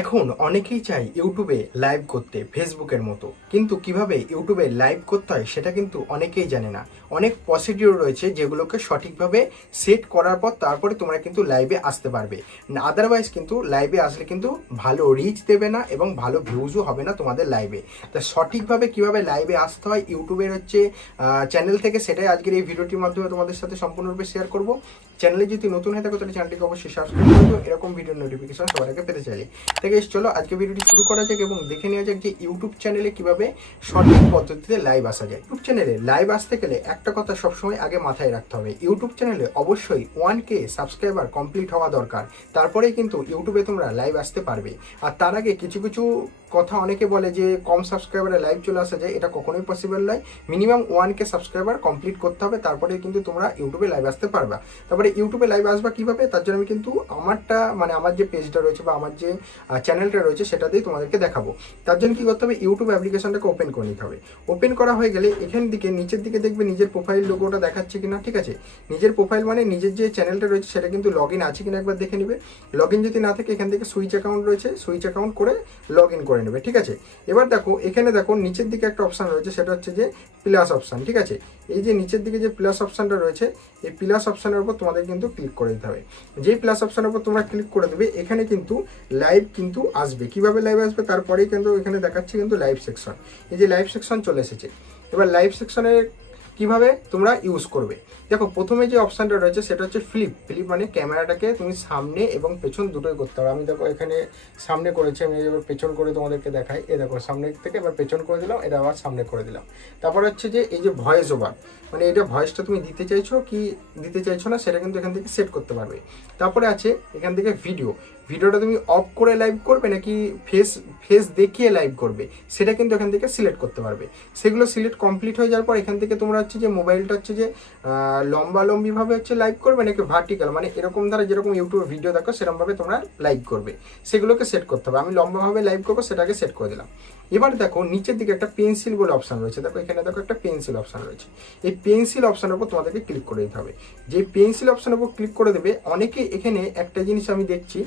এখন অনেকেই চাই ইউটিউবে লাইভ করতে ফেসবুকের মতো। কিন্তু কীভাবে ইউটিউবে লাইভ করতে হয়, সেটা কিন্তু অনেকেই জানে না। অনেক প্রসিডিওর রয়েছে যেগুলোকে সঠিকভাবে সেট করার পর তারপরে তোমরা কিন্তু লাইভে আসতে পারবে। আদারওয়াইজ কিন্তু লাইভে আসলে কিন্তু ভালো রিচ দেবে না এবং ভালো ভিউজও হবে না তোমাদের লাইভে তা সঠিকভাবে কীভাবে লাইভে আসতে হয়, ইউটিউবের হচ্ছে চ্যানেল থেকে সেটাই আজকের এই ভিডিওটির মাধ্যমে তোমাদের সাথে সম্পূর্ণরূপে শেয়ার করব। চ্যানেলে যদি নতুন হয়ে থাকো তাহলে চ্যানেলটিকে অবশ্যই সাবস্ক্রাইব করব এরকম ভিডিও নোটিফিকেশন সবার আগে পেতে চাইলে। থেকে চলো আজকে ভিডিওটি শুরু করা যাক এবং দেখে নেওয়া যাক যে ইউটিউব চ্যানেলে কীভাবে সঠিক পদ্ধতিতে লাইভ আসা যায়। ইউটিউব চ্যানেলে লাইভ আসতে গেলে একটা কথা সবসময় আগে মাথায় রাখতে হবে। ইউটিউব চ্যানেলে অবশ্যই ওয়ান কে সাবস্ক্রাইবার কমপ্লিট হওয়া দরকার। তারপরেই কিন্তু ইউটিউবে তোমরা লাইভ আসতে পারবে। আর তার আগে কিছু কিছু কথা অনেকে বলে যে, কম সাবস্ক্রাইবারে লাইভ চলে আসা যায়, এটা কখনোই পসিবল নয়। Minimum one K subscriber complete করতে হবে, তারপরে কিন্তু তোমরা ইউটিউবে লাইভ আসতে পারবে। তারপরে ইউটিউবে লাইভ আসবা কীভাবে? তার জন্য আমি কিন্তু আমারটা মানে আমার যে পেজটা রয়েছে বা আমার যে চ্যানেলটা রয়েছে সেটাতেই তোমাদেরকে দেখাবো। তার জন্য কি করতে হবে? ইউটিউব অ্যাপ্লিকেশনটাকে ওপেন করে নিতে হবে। ওপেন করা হয়ে গেলে এখান দিকে, নিচের দিকে দেখবে নিজের প্রোফাইল লোগোটা দেখাচ্ছে কিনা, ঠিক আছে? নিজের প্রোফাইল মানে নিজের যে চ্যানেলটা রয়েছে সেটা কিন্তু লগ ইন আছে কিনা একবার দেখে নেবে। লগ ইন যদি না থাকে, এখান থেকে সুইচ অ্যাকাউন্ট রয়েছে সুইচ অ্যাকাউন্ট করে লগ ইন করে নেবে, ঠিক আছে? এবার দেখো, এখানে দেখো, নিচের দিকে একটা অপশান রয়েছে, সেটা হচ্ছে যে প্লাস অপশান ঠিক আছে? এই যে নিচের দিকে যে প্লাস অপশানটা রয়েছে, এই প্লাস অপশানের উপর তোমাদের কিন্তু ক্লিক করে দিতে হবে। যেই প্লাস অপশানের উপর তোমরা ক্লিক করে দেবে, এখানে কিন্তু লাইভ কিন্তু আসবে। কীভাবে লাইভ আসবে? তারপরেই কিন্তু এখানে দেখাচ্ছে কিন্তু লাইভ সেকশন এই যে লাইভ সেকশন চলে এসেছে। এবার লাইভ সেকশনের কীভাবে তোমরা ইউজ করবে? দেখো, প্রথমে যে অপশানটা রয়েছে, সেটা হচ্ছে ফ্লিপ ফ্লিপ মানে ক্যামেরাটাকে তুমি সামনে এবং পেছন দুটোই করতে পারো আমি দেখো, এখানে সামনে করেছি, আমি এবার পেছন করে তোমাদেরকে দেখাই। এ দেখো, সামনে থেকে এবার পেছন করে দিলাম, এটা আবার সামনে করে দিলাম। তারপর হচ্ছে যে, এই যে ভয়েস ওভার মানে এটা ভয়েসটা তুমি দিতে চাইছো কি দিতে চাইছো না, সেটা কিন্তু এখান থেকে সেট করতে পারবে। তারপরে আছে এখান থেকে ভিডিও ভিডিওটা তুমি অফ করে লাইভ করবে নাকি ফেস ফেস দেখিয়ে লাইভ করবে, সেটা কিন্তু এখান থেকে সিলেক্ট করতে পারবে। সেগুলো সিলেক্ট কমপ্লিট হয়ে যাওয়ার পর এখান থেকে তোমরা হচ্ছে যে মোবাইলটা হচ্ছে যে লম্বালম্বিভাবে হচ্ছে লাইভ করবে নাকি ভার্টিক্যাল মানে এরকম দ্বারা যেরকম ইউটিউবে ভিডিও দেখো সেরকমভাবে তোমরা লাইভ করবে। সেগুলোকে সেট করতে হবে। আমি লম্বাভাবে লাইভ করব, সেটাকে সেট করে দিলাম। এবার দেখো, নিচের দিকে একটা পেন্সিল বলে অপশান রয়েছে। দেখো, এখানে দেখো একটা পেন্সিল অপশান রয়েছে। এই পেন্সিল অপশানের উপর তোমাদেরকে ক্লিক করে দিতে হবে। যে পেন্সিল অপশানের উপর ক্লিক করে দেবে, অনেকে এখানে একটা জিনিস আমি দেখছি,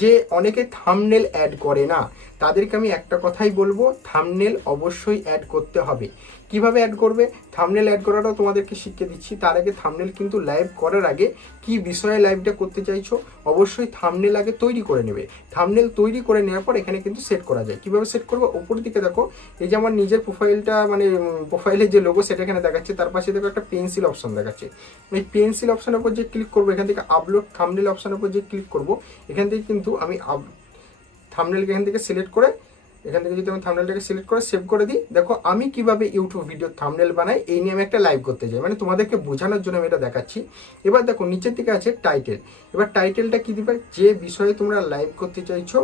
যে অনেকে থামনেল অ্যাড করে না। তাদেরকে আমি একটা কথাই বলব থামনেল অবশ্যই অ্যাড করতে হবে। কীভাবে অ্যাড করবে? থামনেল অ্যাড করাটাও তোমাদেরকে শিখিয়ে দিচ্ছি। তার আগে থামনেল কিন্তু লাইভ করার আগে কি বিষয়ে লাইভটা করতে চাইছো, অবশ্যই থামনেল আগে তৈরি করে নেবে। থামনেল তৈরি করে নেওয়ার পর এখানে কিন্তু সেট করা যায়। কীভাবে সেট করব? ওপর দিকে দেখো, এই যে আমার নিজের প্রোফাইলটা মানে প্রোফাইলের যে লোগো সেটা এখানে দেখাচ্ছে। তার পাশে দেখো একটা পেন্সিল অপশন দেখাচ্ছে। এই পেন্সিল অপশনের উপর যে ক্লিক করব, এখান থেকে আপলোড থামনেল অপশনের উপর যে ক্লিক করব, এখান থেকে কিন্তু আমি আপ থামনেলকে এখান থেকে সিলেক্ট করে এখান থেকে যদি আমি থামনেলটাকে সিলেক্ট করে সেভ করে দিই, দেখো আমি কীভাবে ইউটিউব ভিডিও থামনেল বানাই, এই নিয়ে আমি একটা লাইভ করতে যাই মানে তোমাদেরকে বোঝানোর জন্য আমি এটা দেখাচ্ছি। এবার দেখো, নিচের দিকে আছে টাইটেল এবার টাইটেলটা কী দিবে? যে বিষয়ে তোমরা লাইভ করতে চাইছো,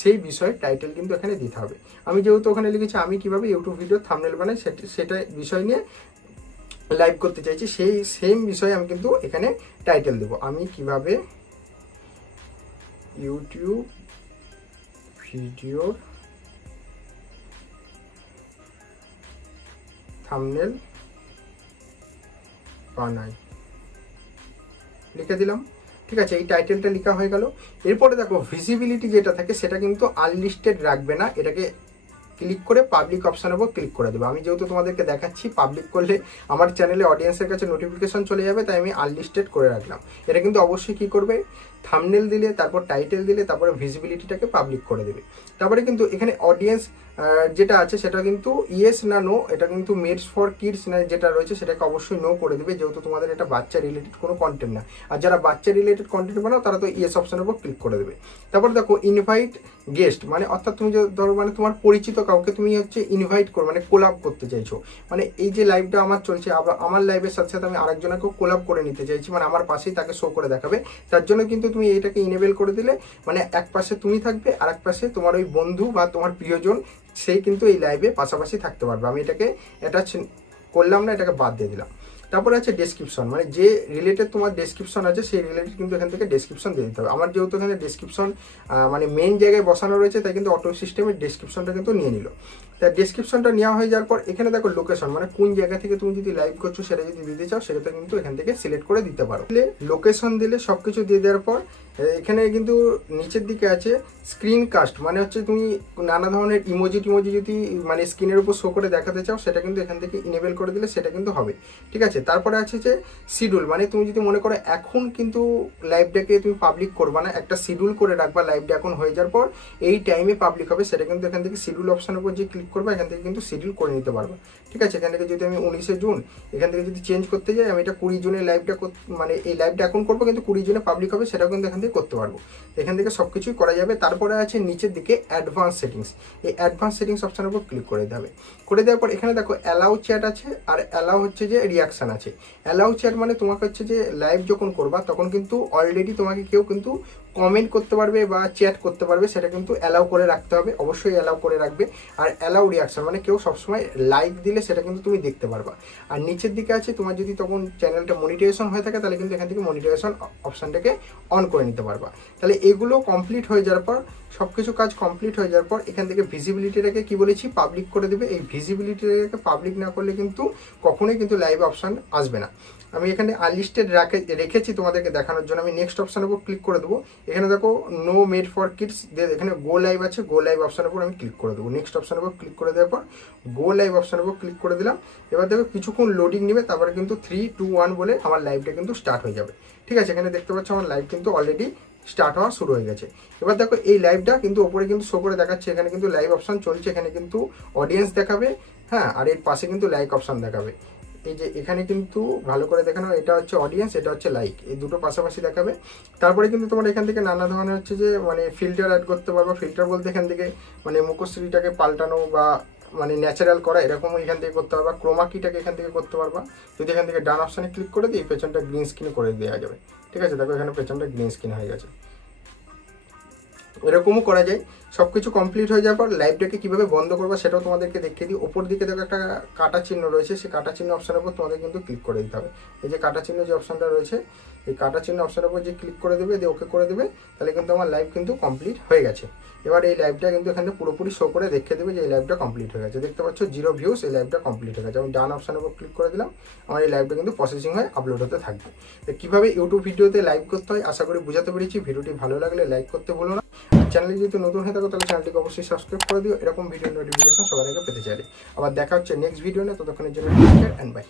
সেই বিষয়ে টাইটেল কিন্তু এখানে দিতে হবে। আমি যেহেতু ওখানে লিখেছি, আমি কীভাবে ইউটিউব ভিডিও থামনেল বানাই, সেটা সেটা বিষয় নিয়ে লাইভ করতে চাইছি, সেই সেম বিষয়ে আমি কিন্তু এখানে টাইটেল দেবো। আমি কীভাবে ইউটিউব ভিডিওর থামনেল বানাই লিখে দিলাম। ঠিক আছে, এই টাইটেলটা লেখা হয়ে গেল। এরপরে দেখো ভিজিবিলিটি যেটা থাকে, সেটা কিন্তু আনলিস্টেড রাখবে না। এটাকে ক্লিক করে পাবলিক অপশানের উপর ক্লিক করে দেবো। আমি যেহেতু তোমাদেরকে দেখাচ্ছি পাবলিক করলে আমার চ্যানেলে অডিয়েন্সের কাছে নোটিফিকেশন চলে যাবে, তাই আমি আনলিস্টেড করে রাখলাম। এটা কিন্তু অবশ্যই কি করবে? থামনেল দিলে, তারপর টাইটেল দিলে, তারপরে ভিজিবিলিটিটাকে পাবলিক করে দেবে। তারপরে কিন্তু এখানে অডিয়েন্স যেটা আছে সেটা কিন্তু ইয়েস না নো এটা কিন্তু মেডস ফর কিডস না যেটা রয়েছে সেটাকে অবশ্যই নো করে দেবে, যেহেতু তোমাদের এটা বাচ্চা রিলেটেড কোনো কন্টেন্ট না। আর যারা বাচ্চা রিলেটেড কন্টেন্ট বানাও, তারা তো ইয়েস অপশনের উপর ক্লিক করে দেবে। তারপরে দেখো ইনভাইট গেস্ট মানে অর্থাৎ তুমি যে ধরো মানে তোমার পরিচিত কাউকে তুমি হচ্ছে ইনভাইট করো মানে কোলাপ করতে চাইছো। মানে এই যে লাইভটা আমার চলছে, আবার আমার লাইভের সাথে সাথে আমি আরেকজনকেও কোলাপ করে নিতে চাইছি মানে আমার পাশেই তাকে শো করে দেখাবে। তার জন্য কিন্তু তুমি এটাকে ইনেবেল করে দিলে মানে এক পাশে তুমি থাকবে আর এক পাশে তোমার ওই বন্ধু বা তোমার প্রিয়জন সেই কিন্তু এই লাইভে পাশাপাশি থাকতে পারবে। আমি এটাকে অ্যাটাচ করলাম না, এটাকে বাদ দিয়ে দিলাম। তারপরে আছে ডেসক্রিপশন মানে যে রিলেটেড তোমার ডেসক্রিপশন আছে, সেই রিলেটেড কিন্তু এখান থেকে ডেসক্রিপশন দিয়ে দিতে হবে। আমার যেহেতু এখানে ডেসক্রিপশন মানে মেন জায়গায় বসানো রয়েছে, তাই কিন্তু অটো সিস্টেমের ডেসক্রিপশনটা কিন্তু নিয়ে নিল। তাই ডেসক্রিপশনটা নেওয়া হয়ে যাওয়ার পর, এখানে দেখো লোকেশন মানে কোন জায়গা থেকে তুমি যদি লাইভ করছ, সেটা যদি দিতে চাও সেটা কিন্তু এখান থেকে সিলেক্ট করে দিতে পারো। লোকেশন দিলে সব কিছু দিয়ে দেওয়ার পর এখানে কিন্তু নিচের দিকে আছে স্ক্রিন কাস্ট মানে হচ্ছে তুমি নানা ধরনের ইমোজি টিমোজি যদি মানে স্ক্রিনের উপর শো করে দেখাতে চাও, সেটা কিন্তু এখান থেকে ইনেবেল করে দিলে সেটা কিন্তু হবে। ঠিক আছে? তারপরে আছে যে শিডিউল মানে তুমি যদি মনে করো এখন কিন্তু লাইভটাকে তুমি পাবলিক করবা না, একটা শিডিউল করে রাখবা লাইভটা এখন হয়ে যাওয়ার পর, এই টাইমে পাবলিক হবে, সেটা কিন্তু এখান থেকে শিডিউল অপশনের উপর যে ক্লিক করবা, এখান থেকে কিন্তু শিডিউল করে নিতে পারবা। ঠিক আছে? এখান থেকে যদি আমি উনিশে জুন, এখান থেকে যদি চেঞ্জ করতে যাই, আমি এটা কুড়ি জুনে লাইভটা মানে এই লাইভটা এখন করব, কিন্তু কুড়ি জুনে পাবলিক হবে, সেটাও কিন্তু এখান থেকে করতে পারব। এখান থেকে সব কিছুই করা যাবে। তারপরে আছে নিচের দিকে অ্যাডভান্স সেটিংস এই অ্যাডভান্স সেটিংস অপশানের উপর ক্লিক করে দেবে। করে দেওয়ার পর এখানে দেখো অ্যালাউ চ্যাট আছে আর অ্যালাউ হচ্ছে যে রিয়াকশান আছে। অ্যালাউ চ্যাট মানে তোমাকে হচ্ছে যে লাইভ যখন করবা, তখন কিন্তু অলরেডি তোমাকে কেউ কিন্তু কমেন্ট করতে পারবে বা চ্যাট করতে পারবে, সেটা কিন্তু অ্যালাউ করে রাখতে হবে, অবশ্যই অ্যালাউ করে রাখবে। আর অ্যালাউ রিয়াকশন মানে কেউ সবসময় লাইক দিলে সেটা কিন্তু তুমি দেখতে পারবা। আর নিচের দিকে আছে, তোমার যদি তখন চ্যানেলটা মনিটাইজেশন হয়ে থাকে, তাহলে কিন্তু এখান থেকে মনিটাইজেশন অপশানটাকে অন করে নিতে পারবা। তাহলে এগুলো কমপ্লিট হয়ে যাওয়ার পর সব কিছু কাজ কমপ্লিট হয়ে যাওয়ার পর, এখান থেকে ভিজিবিলিটিটাকে কি বলেছি? পাবলিক করে দেবে। এই ভিজিবিলিটিটাকে পাবলিক না করলে কিন্তু কখনোই কিন্তু লাইভ অপশান আসবে না। আমি এখানে আনলিস্টেড রাখে, রেখেছি তোমাদেরকে দেখানোর জন্য। আমি নেক্সট অপশানের উপর ক্লিক করে দেবো। এখানে দেখো নো মেড ফর কিডস এখানে গো লাইভ আছে। গো লাইভ অপশানের উপর আমি ক্লিক করে দেবো। নেক্সট অপশানের উপর ক্লিক করে দেওয়ার পর গো লাইভ অপশানের উপর ক্লিক করে দিলাম। এবার দেখো, কিছুক্ষণ লোডিং নেবে, তারপরে কিন্তু থ্রি টু ওয়ান বলে আমার লাইভটা কিন্তু স্টার্ট হয়ে যাবে। ঠিক আছে, এখানে দেখতে পাচ্ছ আমার লাইভ কিন্তু অলরেডি স্টার্ট হওয়া শুরু হয়ে গেছে। এবার দেখো, এই লাইভটা কিন্তু ওপরে কিন্তু শো করে দেখাচ্ছে। এখানে কিন্তু লাইভ অপশন চলছে, এখানে কিন্তু অডিয়েন্স দেখাবে। হ্যাঁ আর এর পাশে কিন্তু লাইক অপশান দেখাবে। এই যে এখানে কিন্তু ভালো করে দেখানো, এটা হচ্ছে অডিয়েন্স এটা হচ্ছে লাইক এই দুটো পাশাপাশি দেখাবে। তারপরে কিন্তু তোমার এখান থেকে নানা ধরনের হচ্ছে যে মানে ফিল্টার অ্যাড করতে পারব। ফিল্টার বলতে এখান থেকে মানে মুখশ্রীটাকে পাল্টানো বা মানে ন্যাচারাল করা এরকম এখান থেকে করতে পারবা। ক্রোমাকিটাকে এখান থেকে করতে পারবা। যদি এখান থেকে ডান অপশানে ক্লিক করে দিই, পেছনটা গ্রিন স্ক্রিন করে দেওয়া যাবে। ঠিক আছে? দেখো এখানে পেছনটা গ্রিন স্ক্রিন হয়ে গেছে। এরকমও করা যায়। সব কিছু কমপ্লিট হয়ে যাওয়ার পর লাইভটাকে কীভাবে বন্ধ করব সেটাও তোমাদেরকে দেখিয়ে দিই। ওপর দিকে দেখো একটা কাটা চিহ্ন রয়েছে, সেই কাটা চিহ্ন অপশানের উপর তোমাদের কিন্তু ক্লিক করে দিতে হবে। এই যে কাটা চিহ্ন যে অপশানটা রয়েছে, এই কাটা চিহ্ন অপশানের উপর যে ক্লিক করে দেবে দিয়ে ওকে করে দেবে, তাহলে কিন্তু আমার লাইভ কিন্তু কমপ্লিট হয়ে গেছে। এবার এই লাইভটা কিন্তু এখানে পুরোপুরি শো করে দেখিয়ে দেবে যে এই লাইভটা কমপ্লিট হয়ে গেছে। দেখতে পাচ্ছ জিরো ভিউস এই লাইভটা কমপ্লিট হয়ে গেছে। আমি ডান অপশানের উপর ক্লিক করে দিলাম, আমার এই লাইভটা কিন্তু প্রসেসিং হয়ে আপলোড হতে থাকবে। তো কীভাবে ইউটিউব ভিডিওতে লাইভ করতে হয়, আশা করি বুঝাতে পেরেছি। ভিডিওটি ভালো লাগলে লাইক করতে ভুলো না। চ্যানেলে যদি নতুন হয়ে থাকো, তাহলে চ্যানেলটিকে অবশ্যই সাবস্ক্রাইব করে দিও। এরকম ভিডিও নোটিফিকেশন সবার আগে পেতে চাই আবার দেখা হচ্ছে নেক্সট ভিডিও নিয়ে। ততক্ষণের জন্য অ্যান্ড বাই